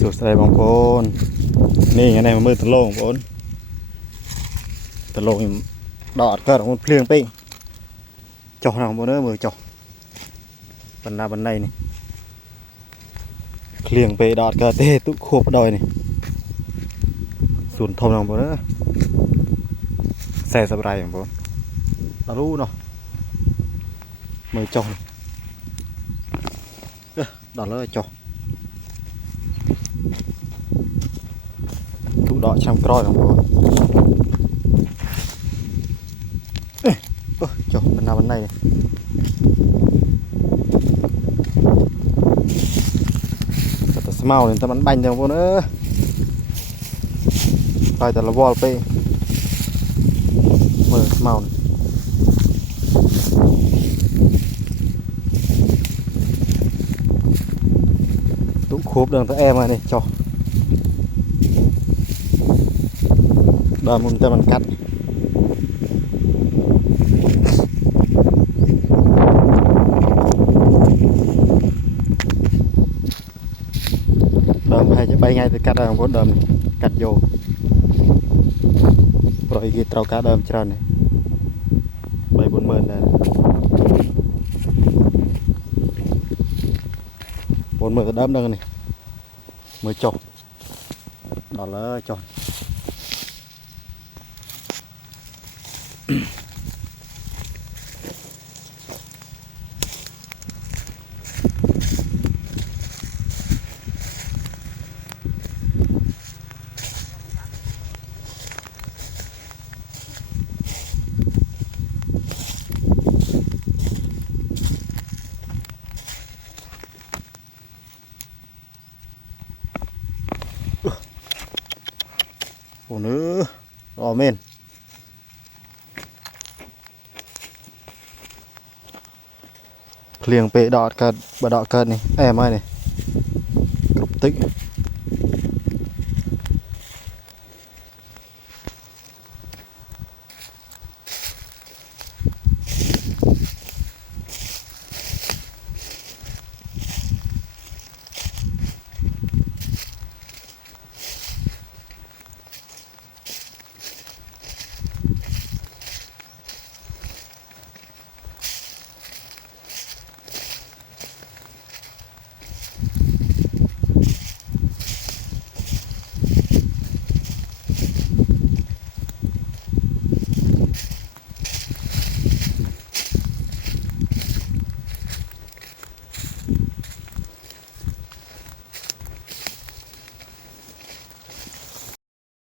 สุดใส่บางโพนนี่ไงในมือตะโลงโพนตะโลงดอดก็ของเพลียงไปจอหนังโพนเนอมือจอบรรดาบันไดนี่เคลียงไปดอดก็เตะตุกโคบดอยนี่ส่วนทอมหนังโพนเนอใส่สบายอย่างโพนเรารู้เนาะมือจอดอดเลยจอทุกดอกช่ำกร้อยของผมจบเป็นนาวันไหนแต่สมาร์ทเนี่ยแต่มันบังจังพวกนี้ไปแต่ละวอลไปมือสมาร์ทตุ้งคูบเดินตัวแอมาเนี่ยจบดอนมันจะมันกัดเดิมhayจะไปไงthì cắt ra một đầm cắt vô rồi ghi trâu cá đơm trơn này 40,000 này 40,000 cái đơm đơn này mới chọc đó là chọn ủa nữa rồi men liền pe đọt cật bờ đọt cật này em ơi này cục tích